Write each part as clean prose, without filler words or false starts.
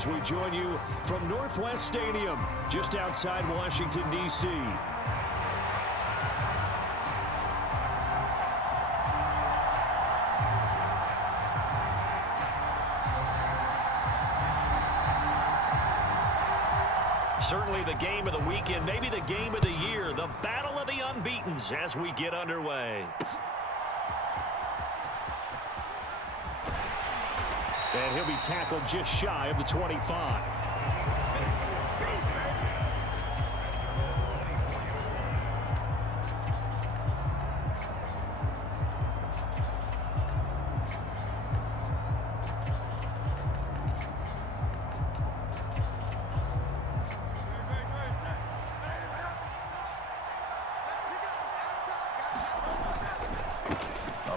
as we join you from Northwest Stadium, just outside Washington, D.C. Certainly the game of the weekend, maybe the game of the year, the battle of the unbeatens as we get underway. And he'll be tackled just shy of the 25.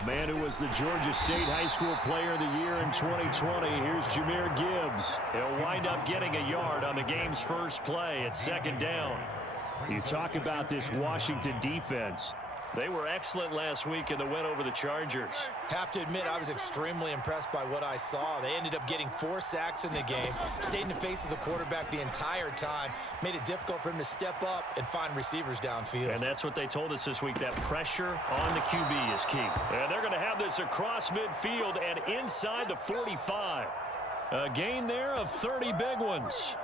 Man who was the Georgia State High School Player of the Year in 2020. Here's Jahmyr Gibbs. He'll wind up getting a yard on the game's first play at second down. You talk about this Washington defense. They were excellent last week in the win over the Chargers. Have to admit, I was extremely impressed by what I saw. They ended up getting 4 sacks in the game, stayed in the face of the quarterback the entire time, made it difficult for him to step up and find receivers downfield. And that's what they told us this week, that pressure on the QB is key. And they're going to have this across midfield and inside the 45. A gain there of 30 big ones.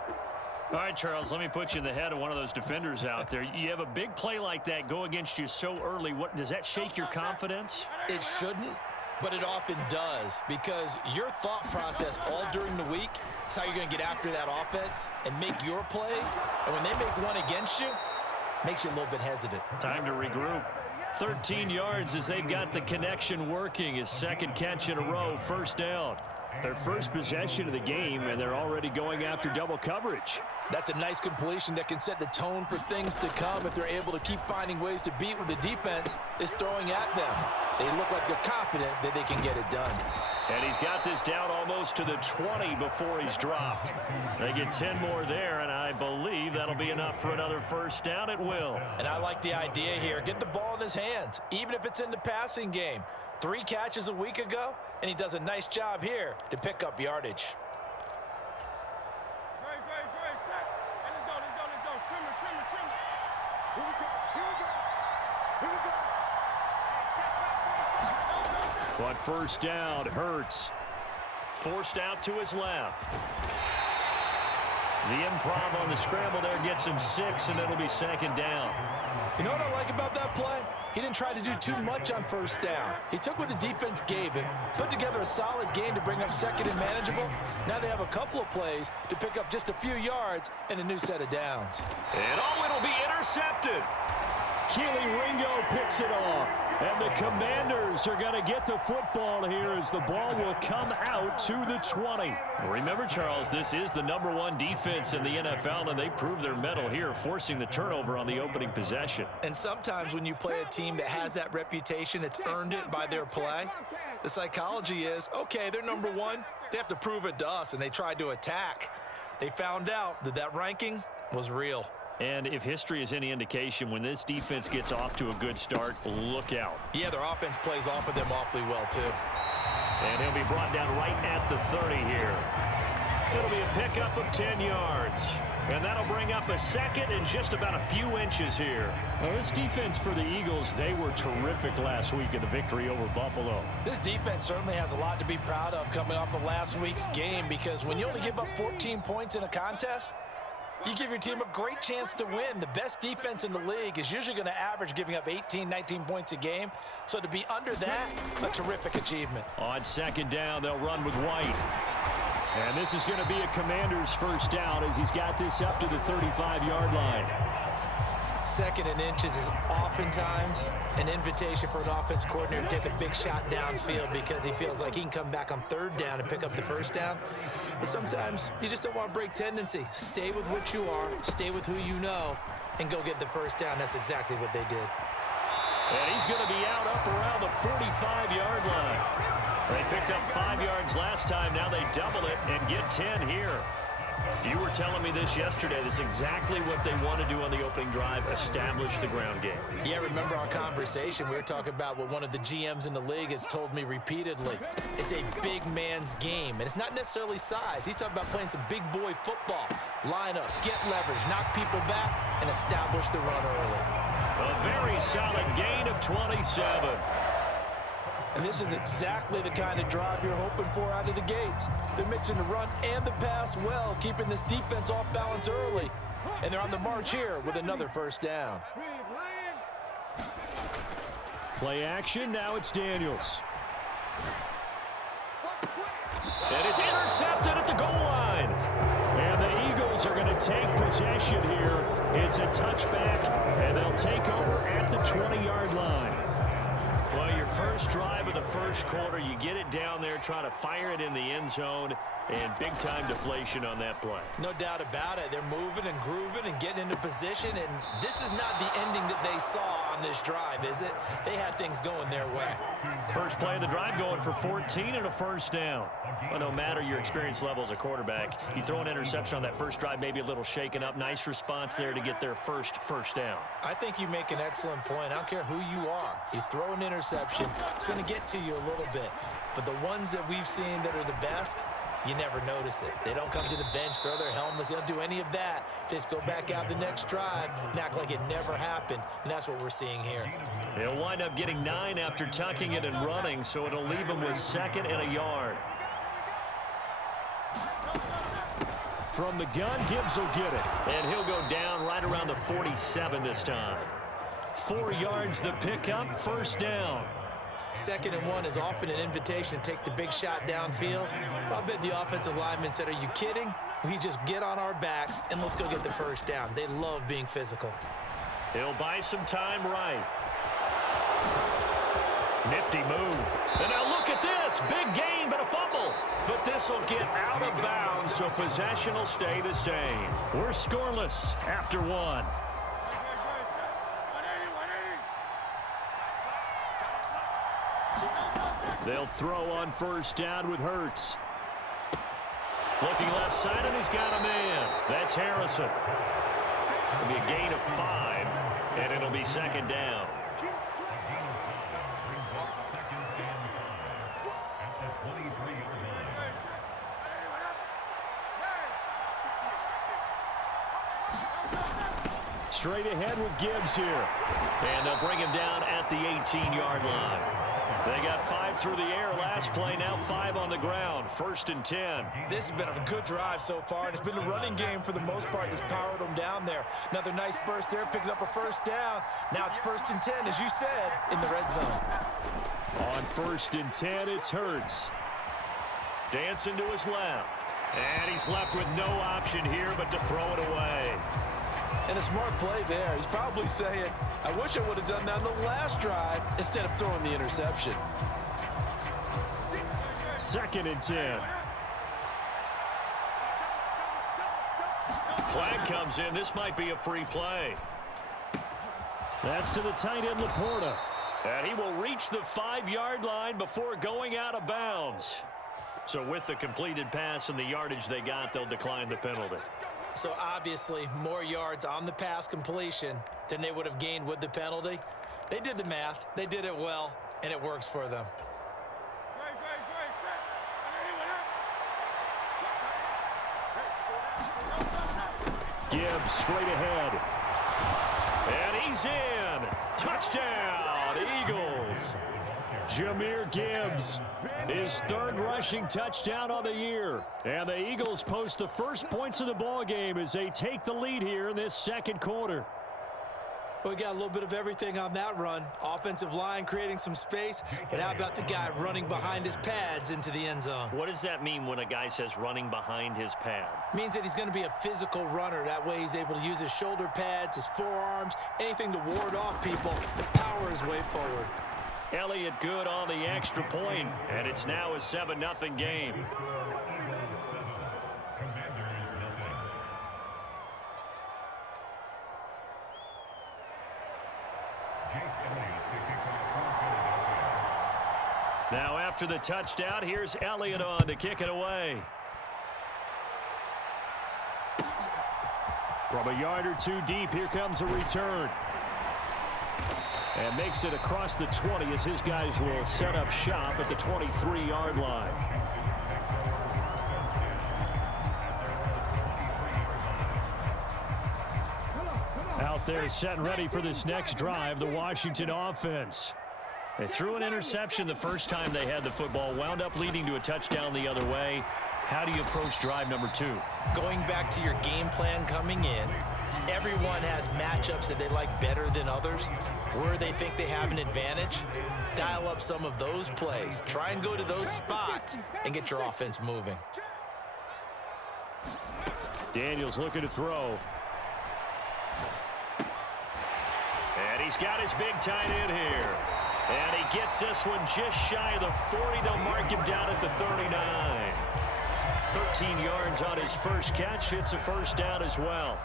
All right, Charles, let me put you in the head of one of those defenders out there. You have a big play like that go against you so early. What does that shake your confidence? It shouldn't, but it often does, because your thought process all during the week is how you're going to get after that offense and make your plays. And when they make one against you, makes you a little bit hesitant. Time to regroup. 13 yards as they've got the connection working. His second catch in a row, first down. Their first possession of the game, and they're already going after double coverage. That's a nice completion that can set the tone for things to come if they're able to keep finding ways to beat what the defense is throwing at them. They look like they're confident that they can get it done. And he's got this down almost to the 20 before he's dropped. They get 10 more there, and I believe that'll be enough for another first down. It will. And I like the idea here. Get the ball in his hands, even if it's in the passing game. 3 catches a week ago, and he does a nice job here to pick up yardage. But first down, Hurts. Forced out to his left. The improv on the scramble there gets him 6, and it'll be second down. You know what I like about that play? He didn't try to do too much on first down. He took what the defense gave him, put together a solid game to bring up second and manageable. Now they have a couple of plays to pick up just a few yards and a new set of downs. And it'll be intercepted. Keely Ringo picks it off. And the Commanders are going to get the football here as the ball will come out to the 20. Remember, Charles, this is the #1 defense in the NFL, and they prove their mettle here, forcing the turnover on the opening possession. And sometimes when you play a team that has that reputation, that's earned it by their play, the psychology is, okay, they're #1. They have to prove it to us, and they tried to attack. They found out that that ranking was real. And if history is any indication, when this defense gets off to a good start, look out. Yeah, their offense plays off of them awfully well, too. And he'll be brought down right at the 30 here. It'll be a pickup of 10 yards. And that'll bring up a second and just about a few inches here. Now, this defense for the Eagles, they were terrific last week in the victory over Buffalo. This defense certainly has a lot to be proud of coming off of last week's game, because when you only give up 14 points in a contest, you give your team a great chance to win. The best defense in the league is usually going to average giving up 18, 19 points a game. So to be under that, a terrific achievement. On second down, they'll run with White. And this is going to be a Commander's first down as he's got this up to the 35-yard line. Second and inches is oftentimes an invitation for an offense coordinator to take a big shot downfield because he feels like he can come back on third down and pick up the first down. But sometimes you just don't want to break tendency. Stay with what you are, stay with who you know, and go get the first down. That's exactly what they did. And he's going to be out up around the 45-yard line. They picked up 5 yards last time. Now they double it and get 10 here. You were telling me this yesterday. This is exactly what they want to do on the opening drive, establish the ground game. Yeah, remember our conversation? We were talking about what one of the GMs in the league has told me repeatedly. It's a big man's game, and it's not necessarily size. He's talking about playing some big boy football. Line up, get leverage, knock people back, and establish the run early. A very solid gain of 27. And this is exactly the kind of drive you're hoping for out of the gates. They're mixing the run and the pass well, keeping this defense off balance early. And they're on the march here with another first down. Play action, now it's Daniels. And it's intercepted at the goal line. And the Eagles are going to take possession here. It's a touchback, and they'll take over at the 20-yard line. Well, your first drive of the first quarter, you get it down there, try to fire it in the end zone, and big-time deflation on that play. No doubt about it. They're moving and grooving and getting into position, and this is not the ending that they saw on this drive, is it? They had things going their way. First play of the drive going for 14 and a first down. Well, no matter your experience level as a quarterback, you throw an interception on that first drive, maybe a little shaken up. Nice response there to get their first down. I think you make an excellent point. I don't care who you are. You throw an interception, it's going to get to you a little bit. But the ones that we've seen that are the best, you never notice it. They don't come to the bench, throw their helmets. They don't do any of that. They just go back out the next drive and act like it never happened. And that's what we're seeing here. They'll wind up getting 9 after tucking it and running, so it'll leave them with 2nd and a yard. From the gun, Gibbs will get it. And he'll go down right around the 47 this time. 4 yards the pickup, first down. 2nd and 1 is often an invitation to take the big shot downfield. I'll bet the offensive lineman said, are you kidding? We just get on our backs and let's go get the first down. They love being physical. He'll buy some time right. Nifty move. And now look at this. Big gain, but a fumble. But this will get out of bounds, so possession will stay the same. We're scoreless after 1. They'll throw on first down with Hurts. Looking left side, and he's got a man. That's Harrison. It'll be a gain of 5, and it'll be 2nd down. Straight ahead with Gibbs here. And they'll bring him down at the 18-yard line. They got 5 through the air last play, now 5 on the ground. 1st and 10. This has been a good drive so far, and it's been the running game for the most part that's powered them down there. Another nice burst there, picking up a first down. Now it's 1st and 10, as you said, in the red zone. On 1st and 10, it's Hurts. Dancing to his left. And he's left with no option here but to throw it away. And a smart play there. He's probably saying, I wish I would have done that on the last drive instead of throwing the interception. 2nd and 10. Flag comes in. This might be a free play. That's to the tight end, Laporta. And he will reach the 5-yard line before going out of bounds. So with the completed pass and the yardage they got, they'll decline the penalty. So obviously more yards on the pass completion than they would have gained with the penalty. They did the math. They did it well, and it works for them. Gibbs straight ahead. And he's in. Touchdown, Eagles. Jahmyr Gibbs, his 3rd rushing touchdown on the year. And the Eagles post the first points of the ball game as they take the lead here in this 2nd quarter. We got a little bit of everything on that run. Offensive line creating some space, but how about the guy running behind his pads into the end zone? What does that mean when a guy says running behind his pad? Means that he's going to be a physical runner. That way he's able to use his shoulder pads, his forearms, anything to ward off people to power his way forward. Elliott good on the extra point, and it's now a 7-0 game. Now after the touchdown, here's Elliott on to kick it away. From a yard or two deep, here comes a return. And makes it across the 20 as his guys will set up shop at the 23-yard line. Out there set and ready for this next drive, the Washington offense. They threw an interception the first time they had the football, wound up leading to a touchdown the other way. How do you approach drive number 2? Going back to your game plan coming in, everyone has matchups that they like better than others, where they think they have an advantage. Dial up some of those plays. Try and go to those spots and get your offense moving. Daniels looking to throw. And he's got his big tight end here. And he gets this one just shy of the 40. They'll mark him down at the 39. 13 yards on his first catch. It's a first down as well.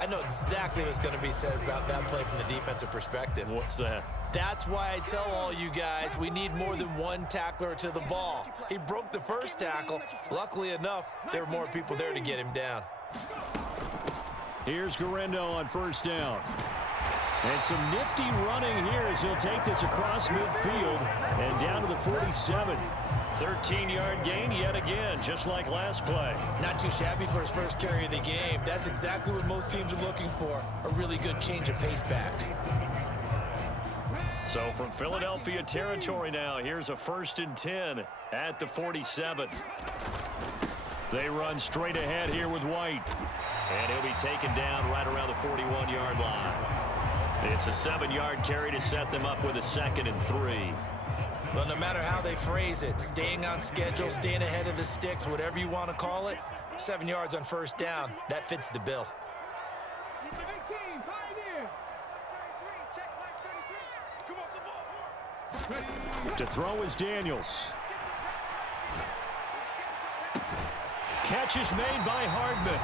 I know exactly what's going to be said about that play from the defensive perspective. What's that? That's why I tell all you guys we need more than one tackler to the ball. He broke the first tackle. Luckily enough, there were more people there to get him down. Here's Guerrero on first down. And some nifty running here as he'll take this across midfield and down to the 47. 13-yard gain yet again, just like last play. Not too shabby for his first carry of the game. That's exactly what most teams are looking for, a really good change of pace back. So from Philadelphia territory now, here's a 1st and 10 at the 47. They run straight ahead here with White. And he'll be taken down right around the 41-yard line. It's a 7-yard carry to set them up with a 2nd and 3. Well, no matter how they phrase it, staying on schedule, staying ahead of the sticks, whatever you want to call it, 7 yards on first down, that fits the bill. To throw is Daniels. Catch is made by Hardman.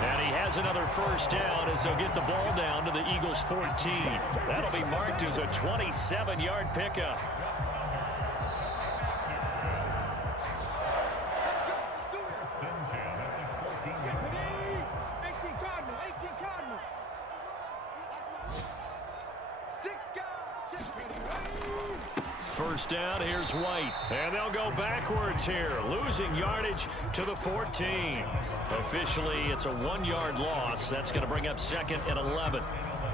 And he has another first down as they'll get the ball down to the Eagles' 14. That'll be marked as a 27-yard pickup. First down, here's White. And they'll go backwards here, losing yardage to the 14. Officially, it's a 1-yard loss. That's going to bring up 2nd and 11.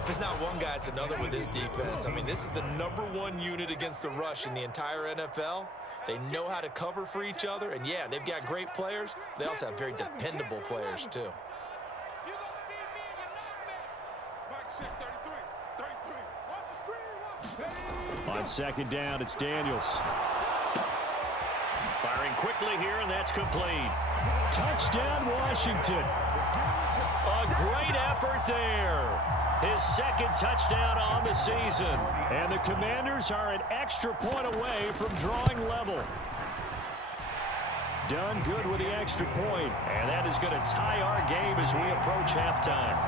If it's not one guy, it's another with this defense. I mean, this is the #1 unit against the rush in the entire NFL. They know how to cover for each other. And, yeah, they've got great players. They also have very dependable players, too. On 2nd down, it's Daniels. Firing quickly here, and that's complete. Touchdown, Washington. A great effort there. His 2nd touchdown on the season. And the Commanders are an extra point away from drawing level. Done good with the extra point, and that is going to tie our game as we approach halftime.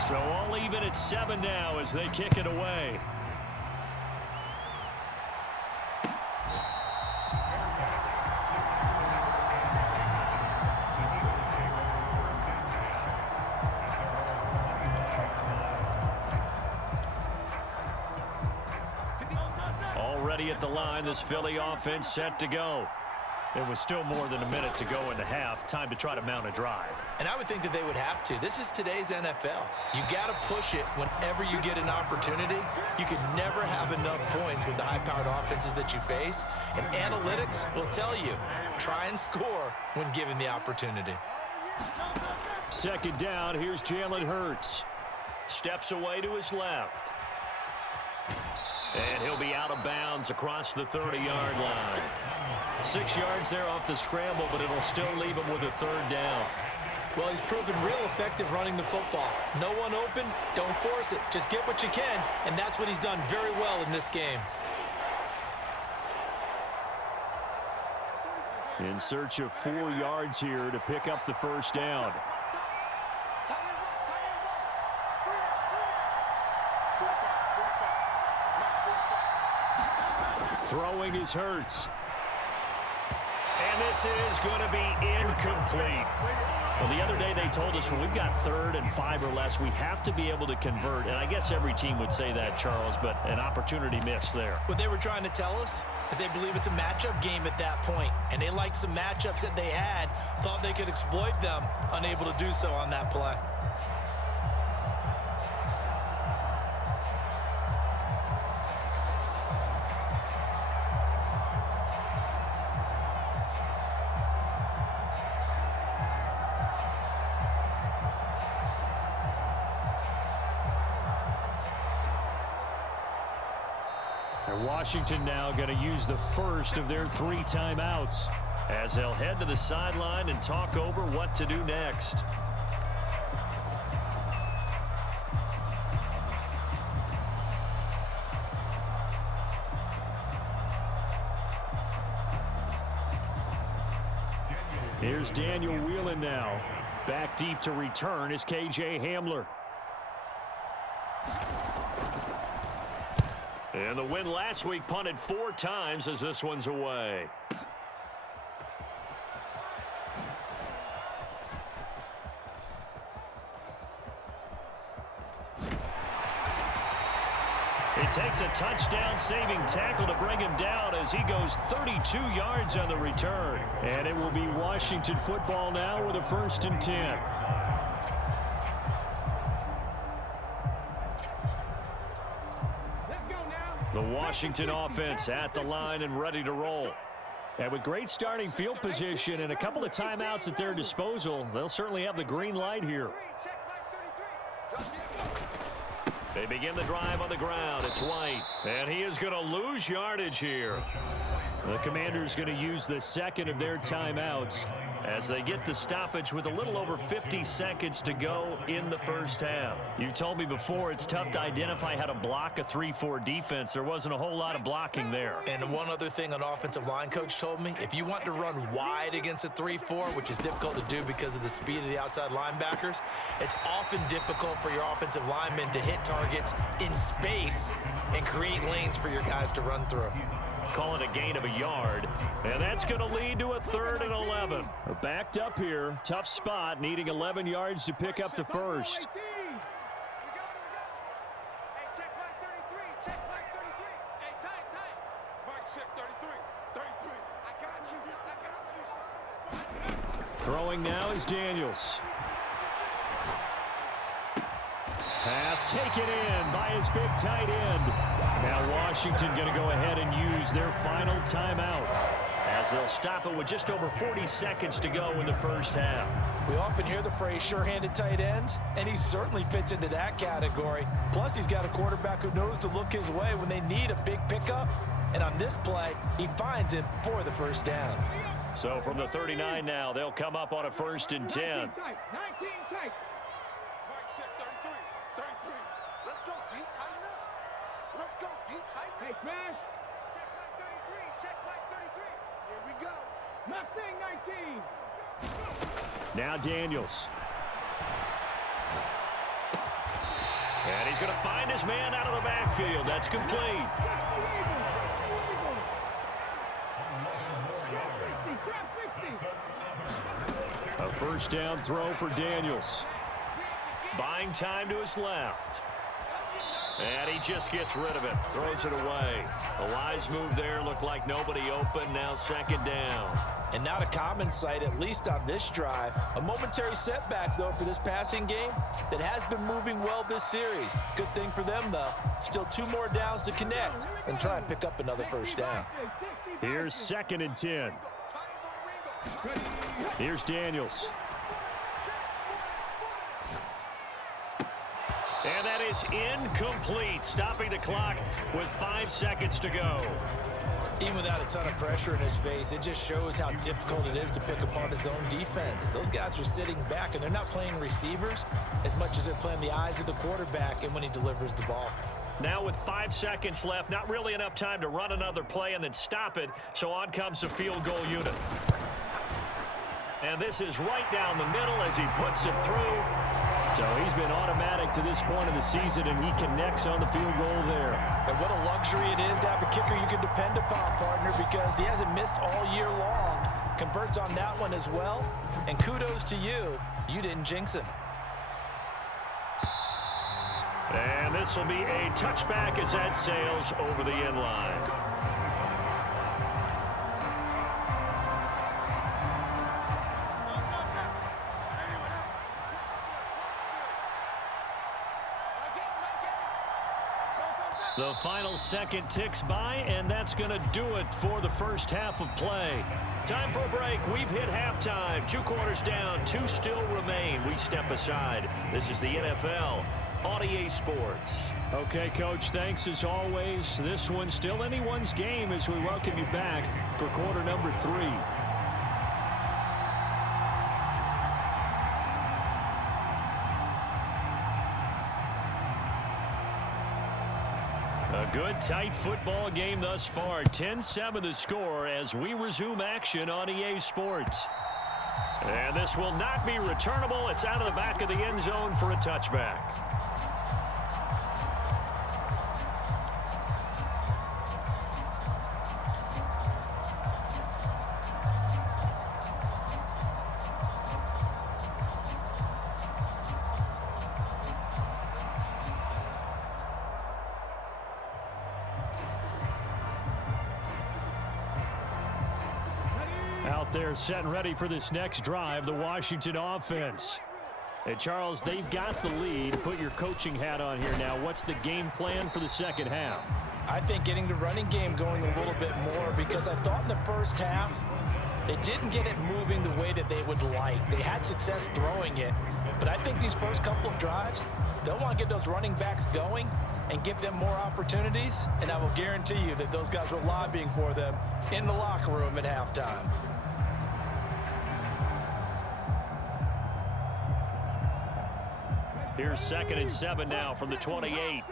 So all even at 7 now as they kick it away. Already at the line, this Philly offense set to go. There was still more than a minute to go in the half. Time to try to mount a drive. And I would think that they would have to. This is today's NFL. You got to push it whenever you get an opportunity. You can never have enough points with the high-powered offenses that you face. And analytics will tell you, try and score when given the opportunity. 2nd down, here's Jalen Hurts. Steps away to his left. And he'll be out of bounds across the 30-yard line. 6 yards there off the scramble, but it'll still leave him with a 3rd down. Well, he's proven real effective running the football. No one open, don't force it. Just get what you can, and that's what he's done very well in this game. In search of 4 yards here to pick up the first down. Throwing is Hurts. And this this is going to be incomplete. Well, the other day they told us when we've got 3rd and 5 or less, we have to be able to convert. And I guess every team would say that, Charles, but an opportunity missed there. What they were trying to tell us is they believe it's a matchup game at that point. And they liked some matchups that they had, thought they could exploit them, unable to do so on that play. Washington now going to use the first of their 3 timeouts as they'll head to the sideline and talk over what to do next. Here's Daniel Whelan now. Back deep to return is KJ Hamler. And the win last week punted 4 times as this one's away. It takes a touchdown-saving tackle to bring him down as he goes 32 yards on the return. And it will be Washington football now with a 1st and 10. The Washington offense at the line and ready to roll. And with great starting field position and a couple of timeouts at their disposal, they'll certainly have the green light here. They begin the drive on the ground. It's White. And he is going to lose yardage here. The Commanders going to use the 2nd of their timeouts as they get the stoppage with a little over 50 seconds to go in the 1st half. You've told me before it's tough to identify how to block a 3-4 defense. There wasn't a whole lot of blocking there. And one other thing an offensive line coach told me, if you want to run wide against a 3-4, which is difficult to do because of the speed of the outside linebackers, it's often difficult for your offensive linemen to hit targets in space and create lanes for your guys to run through. Call it a gain of a yard, and that's going to lead to a 3rd and 11. Backed up here, tough spot, needing 11 yards to pick up the first. Throwing now is Daniels. Pass taken in by his big tight end. Now Washington going to go ahead and use their final timeout as they'll stop it with just over 40 seconds to go in the 1st half. We often hear the phrase sure-handed tight ends, and he certainly fits into that category. Plus, he's got a quarterback who knows to look his way when they need a big pickup. And on this play, he finds it for the 1st down. So from the 39 now, they'll come up on a 1st and 10. Hey, smash. Check back 33. Check back 33. Here we go. Mustang 19. Now Daniels. And he's going to find his man out of the backfield. That's complete. A 1st down throw for Daniels. Buying time to his left. And he just gets rid of it. Throws it away. A wise move there. Looked like nobody open. Now 2nd down. And not a common sight, at least on this drive. A momentary setback, though, for this passing game that has been moving well this series. Good thing for them, though. Still 2 more downs to connect and try and pick up another 1st down. Here's 2nd and 10. Here's Daniels. And that is incomplete, stopping the clock with 5 seconds to go. Even without a ton of pressure in his face, it just shows how difficult it is to pick apart his own defense. Those guys are sitting back, and they're not playing receivers as much as they're playing the eyes of the quarterback and when he delivers the ball. Now with 5 seconds left, not really enough time to run another play and then stop it, so on comes the field goal unit. And this is right down the middle as he puts it through. So he's been automatic to this point of the season, and he connects on the field goal there. And what a luxury it is to have a kicker you can depend upon, partner, because he hasn't missed all year long. Can converts on that one as well. And kudos to you. You didn't jinx him. And this will be a touchback as that sails over the end line. The final second ticks by, and that's going to do it for the first half of play. Time for a break. We've hit halftime. 2 quarters down, 2 still remain. We step aside. This is the NFL on EA Sports. Okay, Coach, thanks as always. This one's still anyone's game as we welcome you back for quarter number 3. A good, tight football game thus far. 10-7 the score as we resume action on EA Sports. And this will not be returnable. It's out of the back of the end zone for a touchback. Out there set and ready for this next drive, the Washington offense. And Charles, they've got the lead. Put your coaching hat on here now. What's the game plan for the second half? I think getting the running game going a little bit more, because I thought in the first half they didn't get it moving the way that they would like. They had success throwing it, but I think these first couple of drives, they'll want to get those running backs going and give them more opportunities, and I will guarantee you that those guys were lobbying for them in the locker room at halftime. Here's 2nd and 7 now from the 28.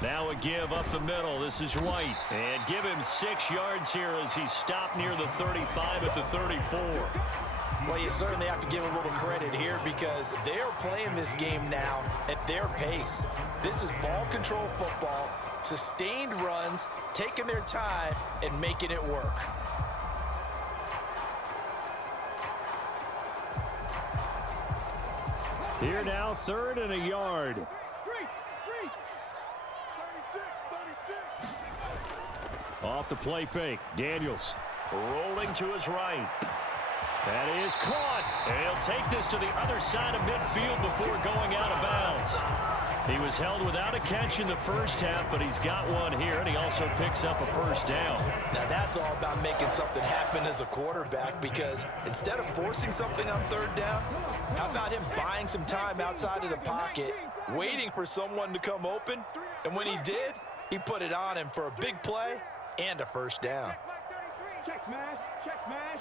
Now a give up the middle. This is White. And give him 6 yards here as he's stopped near the 35 at the 34. Well, you certainly have to give a little credit here because they're playing this game now at their pace. This is ball control football, sustained runs, taking their time and making it work. Here now, 3rd and a yard. 36. Off the play fake. Daniels rolling to his right. That is caught. And he'll take this to the other side of midfield before going out of bounds. He was held without a catch in the first half, but he's got one here, and he also picks up a first down. Now that's all about making something happen as a quarterback, because instead of forcing something on 3rd down, how about him buying some time outside of the pocket, waiting for someone to come open, and when he did, he put it on him for a big play and a first down. Check smash. Check smash.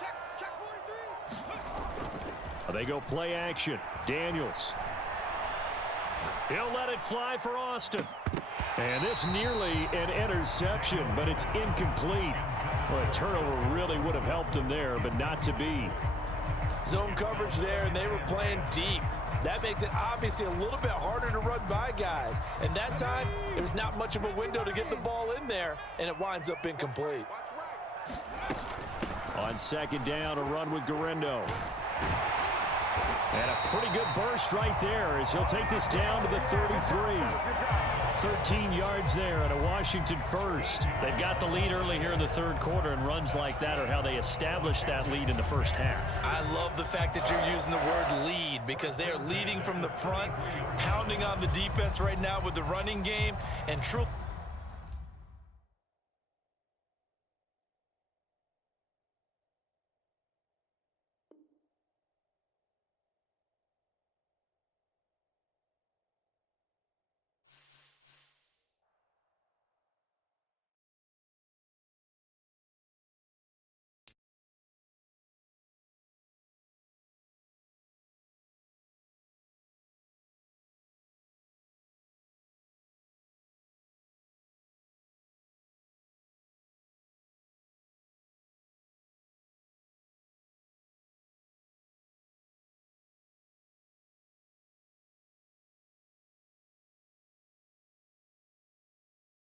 Check 43. They go play action. Daniels. He'll let it fly for Austin. And this nearly an interception, but it's incomplete. Well, a turnover really would have helped him there, but not to be. Zone coverage there, and they were playing deep. That makes it obviously a little bit harder to run by guys. And that time, it was not much of a window to get the ball in there, and it winds up incomplete. On 2nd down, a run with Garendo. And a pretty good burst right there as he'll take this down to the 33. 13 yards there and a Washington first. They've got the lead early here in the 3rd quarter, and runs like that are how they established that lead in the first half. I love the fact that you're using the word lead, because they are leading from the front, pounding on the defense right now with the running game. And truth